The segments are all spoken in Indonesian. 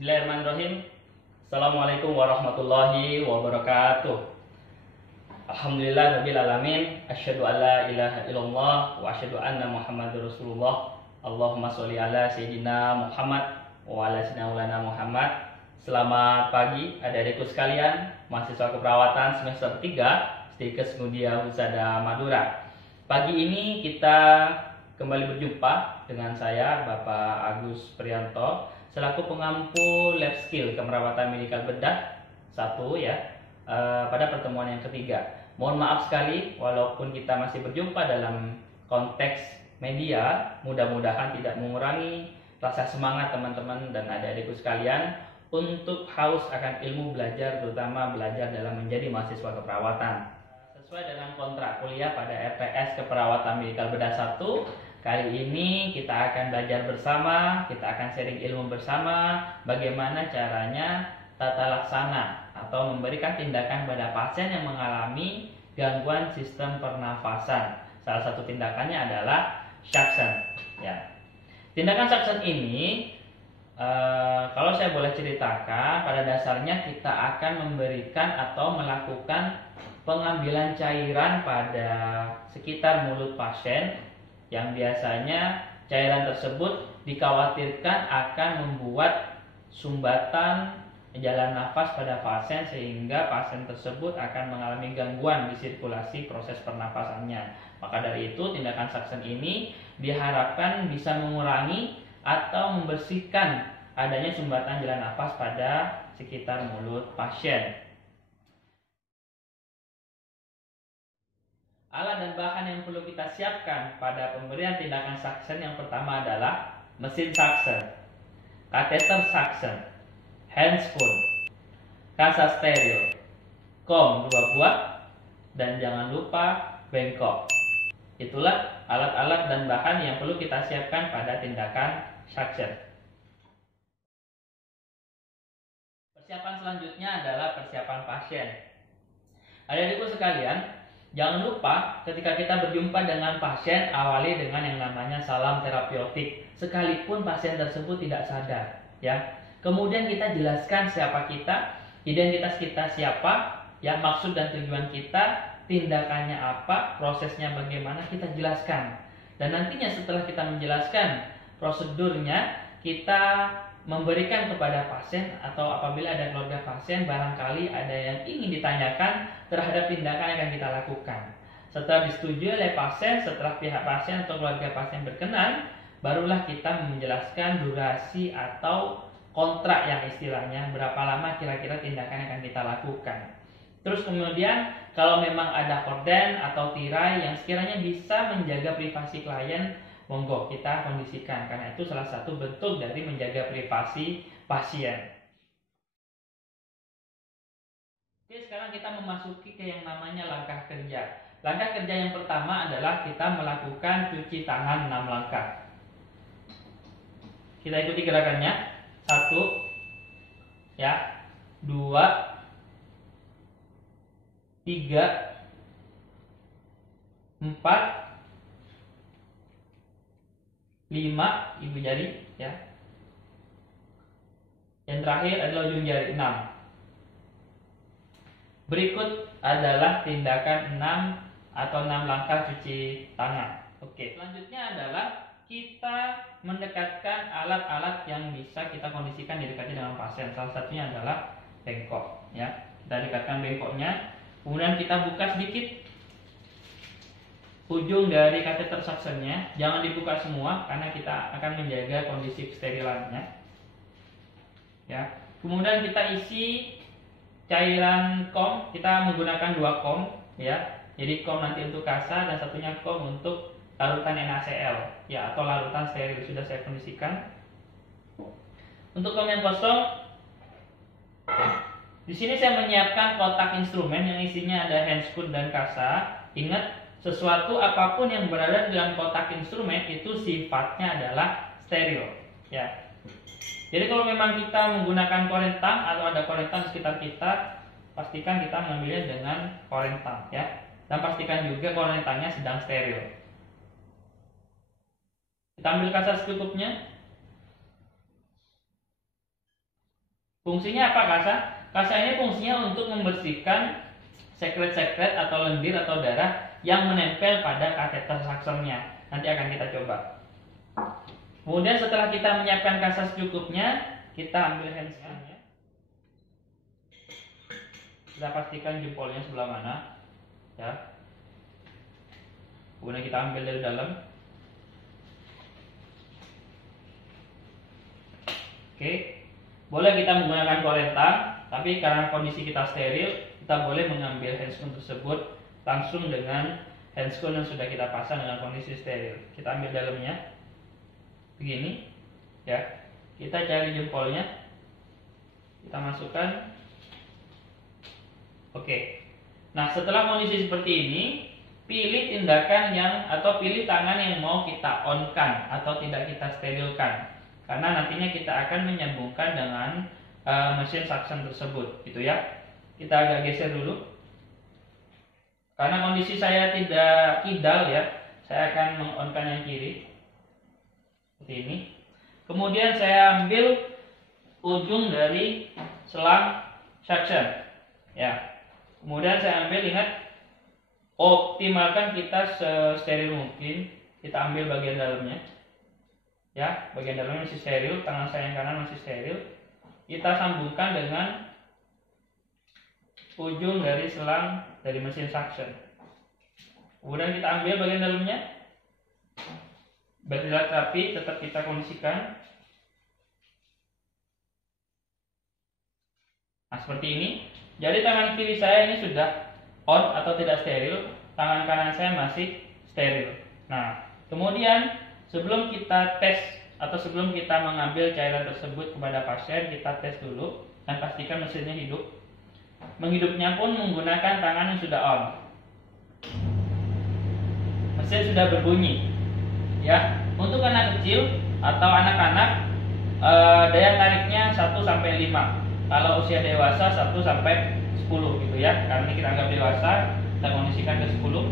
Bismillahirrahmanirrahim. Assalamualaikum warahmatullahi wabarakatuh. Alhamdulillah rabbil alamin. Asyhadu an la ilaha illallah wa asyhadu anna Muhammadur Rasulullah. Allahumma sholli ala sayyidina Muhammad wa ala sayyidina Maulana Muhammad. Selamat pagi adik-adikku sekalian, mahasiswa keperawatan semester 3 Stikes Mudia Husada Madura. Pagi ini kita kembali berjumpa dengan saya Bapak Agus Prianto selaku pengampu lab skill keperawatan medikal bedah 1 ya. Pada pertemuan yang ketiga. Mohon maaf sekali walaupun kita masih berjumpa dalam konteks media, mudah-mudahan tidak mengurangi rasa semangat teman-teman dan adik-adikku sekalian untuk haus akan ilmu belajar, terutama belajar dalam menjadi mahasiswa keperawatan. Sesuai dengan kontrak kuliah pada RTS Keperawatan Medikal Bedah 1, kali ini kita akan belajar bersama, kita akan sharing ilmu bersama bagaimana caranya tata laksana atau memberikan tindakan pada pasien yang mengalami gangguan sistem pernafasan. Salah satu tindakannya adalah suction. Ya. Tindakan suction ini, kalau saya boleh ceritakan, pada dasarnya kita akan memberikan atau melakukan pengambilan cairan pada sekitar mulut pasien yang biasanya cairan tersebut dikhawatirkan akan membuat sumbatan jalan nafas pada pasien sehingga pasien tersebut akan mengalami gangguan di sirkulasi proses pernapasannya. Maka dari itu tindakan suction ini diharapkan bisa mengurangi atau membersihkan adanya sumbatan jalan nafas pada sekitar mulut pasien. Alat dan bahan yang perlu kita siapkan pada pemberian tindakan suction yang pertama adalah mesin suction, kateter suction, handspoon, kasa steril, kom 2 buah, dan jangan lupa bengkok. Itulah alat-alat dan bahan yang perlu kita siapkan pada tindakan suction. Persiapan selanjutnya adalah persiapan pasien. Adik-adikku sekalian, jangan lupa ketika kita berjumpa dengan pasien, awali dengan yang namanya salam terapeutik, sekalipun pasien tersebut tidak sadar, ya. Kemudian kita jelaskan siapa kita, identitas kita siapa, ya, maksud dan tujuan kita, tindakannya apa, prosesnya bagaimana, kita jelaskan. Dan nantinya setelah kita menjelaskan prosedurnya, kita memberikan kepada pasien atau apabila ada keluarga pasien barangkali ada yang ingin ditanyakan terhadap tindakan yang akan kita lakukan. Setelah disetujui oleh pasien, setelah pihak pasien atau keluarga pasien berkenan, barulah kita menjelaskan durasi atau kontrak yang istilahnya, berapa lama kira-kira tindakan yang akan kita lakukan. Terus kemudian kalau memang ada korden atau tirai yang sekiranya bisa menjaga privasi klien, monggo kita kondisikan, karena itu salah satu bentuk dari menjaga privasi pasien. Oke, sekarang kita memasuki ke yang namanya langkah kerja. Langkah kerja yang pertama adalah kita melakukan cuci tangan 6 langkah. Kita ikuti gerakannya. 1, ya, 2, 3, 4, 5, ibu jari, ya. Yang terakhir adalah ujung jari 6. Berikut adalah tindakan 6 atau 6 langkah cuci tangan. Oke, selanjutnya adalah kita mendekatkan alat-alat yang bisa kita kondisikan didekati dengan pasien. Salah satunya adalah bengkok, ya. Kita dekatkan bengkoknya, kemudian kita buka sedikit ujung dari kateter suctionnya, jangan dibuka semua karena kita akan menjaga kondisi sterilannya. Ya. Kemudian kita isi cairan kom, kita menggunakan 2 kom, ya. Jadi kom nanti untuk kasa dan satunya kom untuk larutan NaCl, ya, atau larutan steril sudah saya kondisikan. Untuk kom yang kosong, di sini saya menyiapkan kotak instrumen yang isinya ada handspoon dan kasa. Ingat, sesuatu apapun yang berada di dalam kotak instrumen itu sifatnya adalah steril, ya. Jadi kalau memang kita menggunakan korentang atau ada korentang di sekitar kita, pastikan kita mengambilnya dengan korentang, ya. Dan pastikan juga korentangnya sedang steril. Kita ambil kasa secukupnya. Fungsinya apa kasa? Kasa ini fungsinya untuk membersihkan sekret-sekret atau lendir atau darah yang menempel pada kateter suctionnya. Nanti akan kita coba. Kemudian setelah kita menyiapkan kasa secukupnya, kita ambil handscreen-nya. Kita pastikan jempolnya sebelah mana, ya. Kemudian kita ambil dari dalam. Oke, boleh kita menggunakan kolentang, tapi karena kondisi kita steril, kita boleh mengambil handscreen tersebut langsung dengan handscreen yang sudah kita pasang dengan kondisi steril. Kita ambil dalamnya, begini, ya. Kita cari jempolnya, kita masukkan. Oke. Nah, setelah kondisi seperti ini, pilih tindakan atau pilih tangan yang mau kita on-kan atau tidak kita sterilkan. Karena nantinya kita akan menyambungkan dengan mesin suction tersebut, gitu ya. Kita agak geser dulu. Karena kondisi saya tidak kidal ya, saya akan meng-on-kan yang kiri. Seperti ini. Kemudian saya ambil ujung dari selang suction. Ya. Kemudian saya ambil, ingat, optimalkan kita steril mungkin. Kita ambil bagian dalamnya. Ya, bagian dalamnya masih steril, tangan saya yang kanan masih steril. Kita sambungkan dengan ujung dari selang dari mesin suction. Kemudian kita ambil bagian dalamnya. Berdilat rapi, tetap kita kondisikan. Nah, seperti ini. Jadi tangan kiri saya ini sudah on atau tidak steril, tangan kanan saya masih steril. Nah, kemudian sebelum kita tes atau sebelum kita mengambil cairan tersebut kepada pasien, kita tes dulu dan pastikan mesinnya hidup. Menghidupnya pun menggunakan tangan yang sudah on. Mesin sudah berbunyi. Ya, untuk anak kecil atau anak-anak daya tariknya 1 sampai 5. Kalau usia dewasa 1 sampai 10 gitu ya. Karena ini kita anggap dewasa, kita kondisikan ke 10.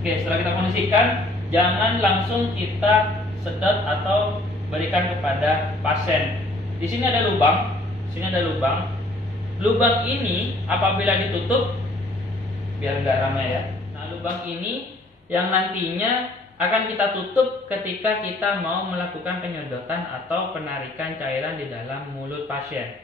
Oke, setelah kita kondisikan, jangan langsung kita sedot atau berikan kepada pasien. Di sini ada lubang. Sini ada lubang. Lubang ini apabila ditutup, biar nggak ramai ya. Nah, lubang ini yang nantinya akan kita tutup ketika kita mau melakukan penyedotan atau penarikan cairan di dalam mulut pasien.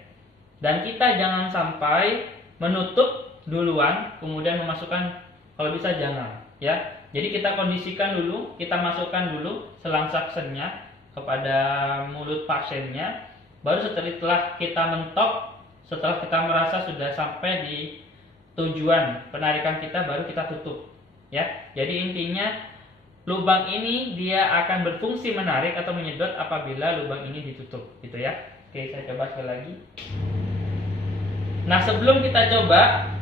Dan kita jangan sampai menutup duluan kemudian memasukkan, kalau bisa jangan ya. Jadi kita kondisikan dulu, kita masukkan dulu selang suctionnya kepada mulut pasiennya. Baru setelah kita mentok, setelah kita merasa sudah sampai di tujuan penarikan kita, baru kita tutup ya. Jadi intinya lubang ini dia akan berfungsi menarik atau menyedot apabila lubang ini ditutup, gitu ya. Oke, saya coba sekali lagi. Nah, sebelum kita coba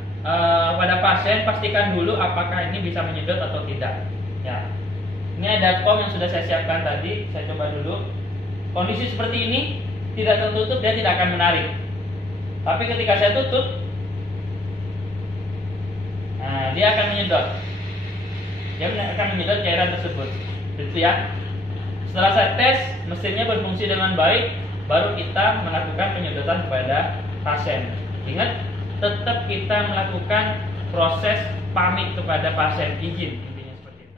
pada pasien, pastikan dulu apakah ini bisa menyedot atau tidak. Ya, ini ada kom yang sudah saya siapkan tadi. Saya coba dulu. Kondisi seperti ini tidak tertutup, dia tidak akan menarik. Tapi ketika saya tutup, nah, dia akan menyedot. Dia akan menyedot cairan tersebut, gitu ya. Setelah saya tes mesinnya berfungsi dengan baik, baru kita melakukan penyedotan kepada pasien. Ingat, tetap kita melakukan proses pamit kepada pasien, izin, intinya seperti itu.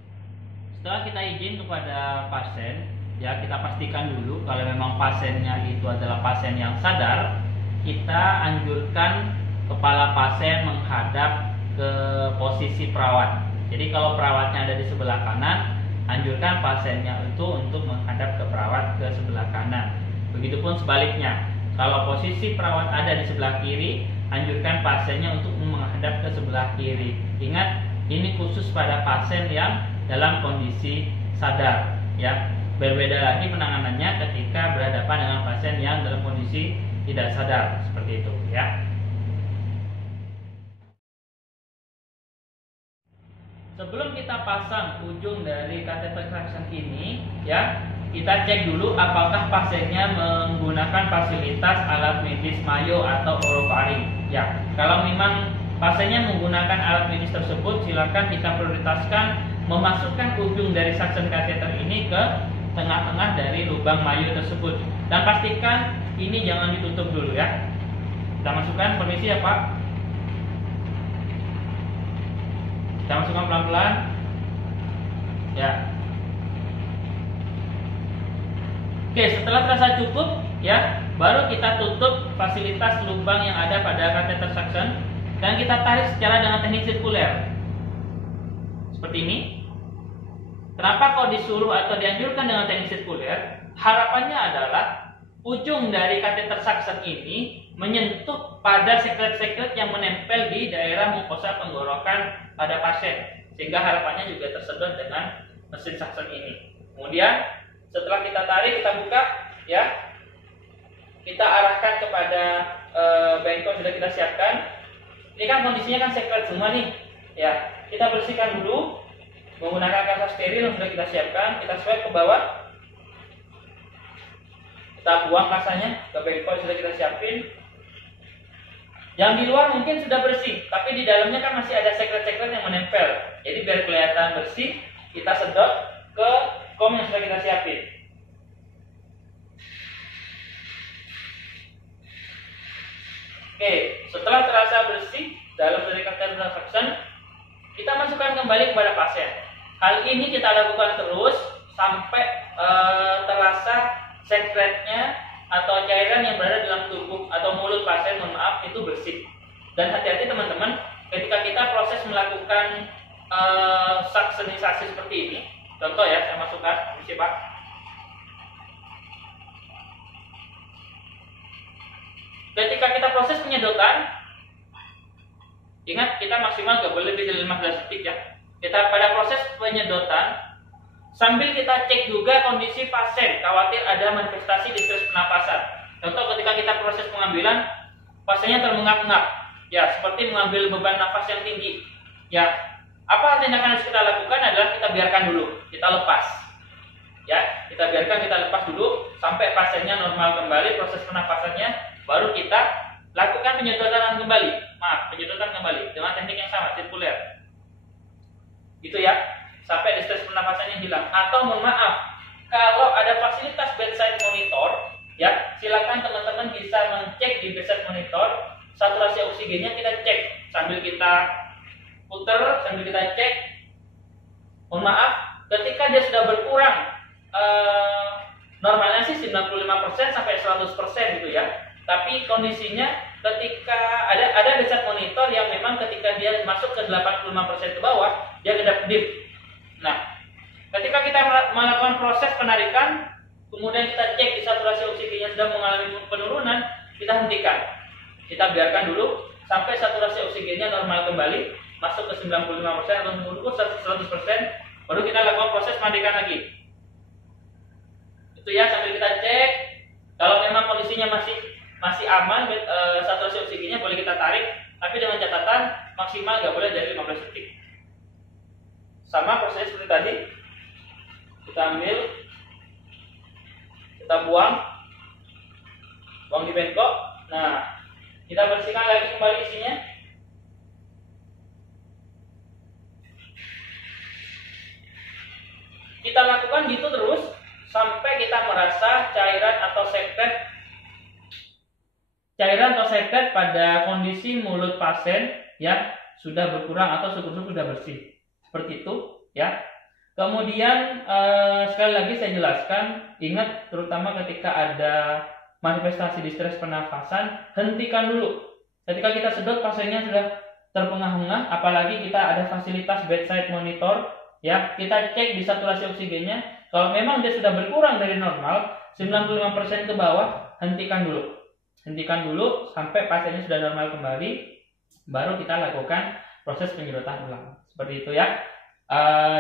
Setelah kita izin kepada pasien, ya kita pastikan dulu kalau memang pasiennya itu adalah pasien yang sadar, kita anjurkan kepala pasien menghadap ke posisi perawat. Jadi kalau perawatnya ada di sebelah kanan, anjurkan pasiennya itu untuk menghadap ke perawat ke sebelah kanan. Begitupun sebaliknya, kalau posisi perawat ada di sebelah kiri, anjurkan pasiennya untuk menghadap ke sebelah kiri. Ingat, ini khusus pada pasien yang dalam kondisi sadar, ya. Berbeda lagi penanganannya ketika berhadapan dengan pasien yang dalam kondisi tidak sadar, seperti itu, ya. Sebelum kita pasang ujung dari catheter suction ini, ya, kita cek dulu apakah pasiennya menggunakan fasilitas alat medis Mayo atau orofaring. Ya, kalau memang pasiennya menggunakan alat medis tersebut, silakan kita prioritaskan memasukkan ujung dari suction catheter ini ke tengah-tengah dari lubang Mayo tersebut. Dan pastikan ini jangan ditutup dulu ya. Kita masukkan, permisi ya Pak. Kita masukkan pelan-pelan. Ya. Oke, setelah terasa cukup ya, baru kita tutup fasilitas lubang yang ada pada kateter suction dan kita tarik secara dengan teknik sirkuler. Seperti ini. Kenapa kok disuruh atau dianjurkan dengan teknik sirkuler? Harapannya adalah ujung dari kateter suction ini menyentuh pada sekret-sekret yang menempel di daerah mukosa tenggorokan pada pasien, sehingga harapannya juga tersedot dengan mesin suction ini. Kemudian setelah kita tarik, kita buka ya, kita arahkan kepada bengkok sudah kita siapkan. Ini kan kondisinya kan sekret semua nih ya, kita bersihkan dulu menggunakan kasa steril yang sudah kita siapkan. Kita swipe ke bawah, kita buang kasanya ke bengkok sudah kita siapin. Yang di luar mungkin sudah bersih, tapi di dalamnya kan masih ada sekret-sekret yang menempel. Jadi biar kelihatan bersih, kita sedot ke kom yang sudah kita siapin. Oke, setelah terasa bersih dalam dari kateter suction, kita masukkan kembali kepada pasien. Hal ini kita lakukan terus sampai terasa sekretnya atau cairan yang berada dalam tubuh atau mulut pasien, mohon maaf, itu bersih. Dan hati-hati teman-teman, ketika kita proses melakukan suctionisasi seperti ini. Contoh ya, saya masukkan, permisi Pak. Ketika kita proses penyedotan, ingat kita maksimal nggak boleh lebih dari 15 detik ya. Kita pada proses penyedotan, sambil kita cek juga kondisi pasien, khawatir ada manifestasi distres pernapasan. Contoh ketika kita proses pengambilan, pasiennya termengap-engap, ya seperti mengambil beban nafas yang tinggi. Ya, apa tindakan yang harus kita lakukan adalah kita biarkan dulu, kita lepas. Ya, kita biarkan, kita lepas dulu sampai pasiennya normal kembali proses pernapasannya, baru kita lakukan penyedotan kembali. Penyedotan kembali dengan teknik yang sama, sirkuler. Gitu ya, sampai distres pernapasannya hilang. Atau mohon maaf, kalau ada fasilitas bedside monitor, ya silakan teman-teman bisa mengecek di bedside monitor saturasi oksigennya. Kita cek sambil kita puter, sambil kita cek. Mohon maaf, ketika dia sudah berkurang, normalnya sih 95% sampai 100% gitu ya. Tapi kondisinya ketika ada bedside monitor yang memang ketika dia masuk ke 85% ke bawah, dia kedap-kedip. Nah, ketika kita melakukan proses penarikan, kemudian kita cek di saturasi oksigennya sudah mengalami penurunan, kita hentikan. Kita biarkan dulu sampai saturasi oksigennya normal kembali, masuk ke 95% atau menurun ke 100%, baru kita lakukan proses penarikan lagi. Itu ya, sambil kita cek. Kalau memang kondisinya masih aman, saturasi oksigennya boleh kita tarik, tapi dengan catatan maksimal nggak boleh dari 15 detik. Sama prosesnya seperti tadi, kita ambil, kita buang di bengkok. Nah, kita bersihkan lagi kembali isinya. Kita lakukan gitu terus sampai kita merasa cairan atau sekret pada kondisi mulut pasien ya sudah berkurang atau syukur-syukur sudah bersih. Seperti itu ya. Kemudian sekali lagi saya jelaskan, ingat terutama ketika ada manifestasi distres pernafasan, hentikan dulu. Ketika kita sedot pasiennya sudah terpengah-engah, apalagi kita ada fasilitas bedside monitor ya, kita cek di saturasi oksigennya. Kalau memang dia sudah berkurang dari normal 95% ke bawah, hentikan dulu. Hentikan dulu sampai pasiennya sudah normal kembali, baru kita lakukan proses penyedotan ulang. Seperti itu ya.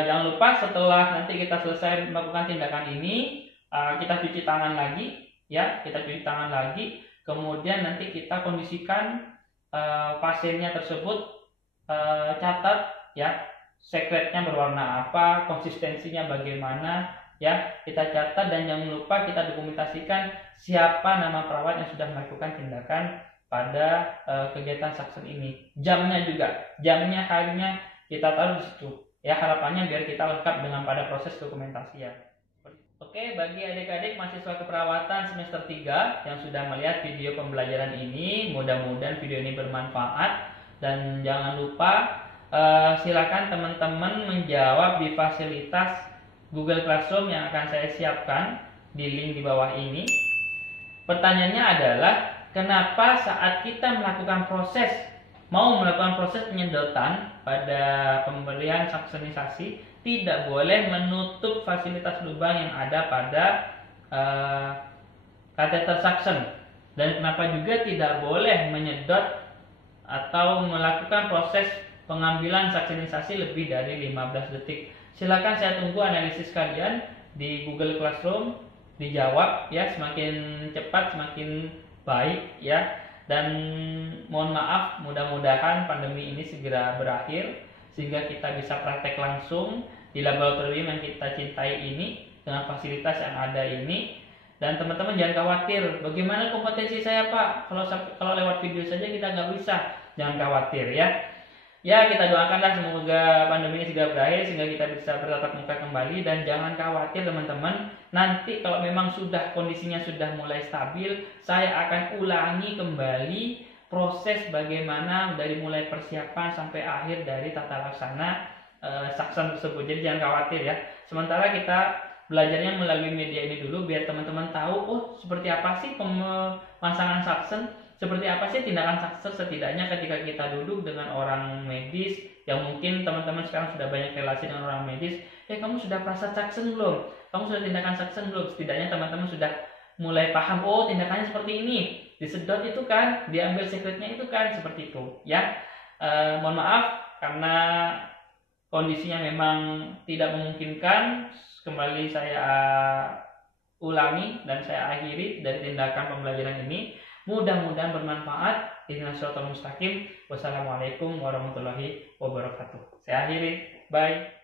Jangan lupa setelah nanti kita selesai melakukan tindakan ini, kita cuci tangan lagi ya, kita cuci tangan lagi. Kemudian nanti kita kondisikan pasiennya tersebut, catat ya sekretnya berwarna apa, konsistensinya bagaimana ya, kita catat. Dan jangan lupa kita dokumentasikan siapa nama perawat yang sudah melakukan tindakan pada kegiatan suction ini. Jamnya juga, jamnya, harinya kita taruh di situ. Ya, harapannya biar kita lengkap dengan pada proses dokumentasi ya. Oke, bagi adik-adik mahasiswa keperawatan semester 3 yang sudah melihat video pembelajaran ini, mudah-mudahan video ini bermanfaat. Dan jangan lupa silakan teman-teman menjawab di fasilitas Google Classroom yang akan saya siapkan di link di bawah ini. Pertanyaannya adalah, kenapa saat kita mau melakukan proses penyedotan pada pemberian saksenisasi tidak boleh menutup fasilitas lubang yang ada pada kateter suction, dan kenapa juga tidak boleh menyedot atau melakukan proses pengambilan saksenisasi lebih dari 15 detik. Silakan, saya tunggu analisis kalian di Google Classroom, dijawab ya, semakin cepat semakin baik ya. Dan mohon maaf, mudah-mudahan pandemi ini segera berakhir sehingga kita bisa praktek langsung di laboratorium yang kita cintai ini dengan fasilitas yang ada ini. Dan teman-teman jangan khawatir, bagaimana kompetensi saya Pak, kalau lewat video saja kita nggak bisa. Jangan khawatir ya. Ya, kita doakanlah semoga pandemi ini segera berakhir sehingga kita bisa bertatap muka kembali. Dan jangan khawatir teman-teman, nanti kalau memang kondisinya sudah mulai stabil, saya akan ulangi kembali proses bagaimana dari mulai persiapan sampai akhir dari tata laksana saksen tersebut. Jadi jangan khawatir ya. Sementara kita belajarnya melalui media ini dulu biar teman-teman tahu, oh seperti apa sih pemasangan saksen, seperti apa sih tindakan saksen setidaknya ketika kita duduk dengan orang medis yang mungkin teman-teman sekarang sudah banyak relasi dengan orang medis. Kamu sudah perasa saksen belum? Kamu sudah tindakan saksen belum? Setidaknya teman-teman sudah mulai paham, oh tindakannya seperti ini, disedot itu kan, diambil secretnya itu kan, seperti itu ya. Mohon maaf karena kondisinya memang tidak memungkinkan. Kembali saya ulangi dan saya akhiri dari tindakan pembelajaran ini. Mudah-mudahan bermanfaat. Ihdinas shiratal mustaqim. Wassalamualaikum warahmatullahi wabarakatuh. Saya akhiri. Bye.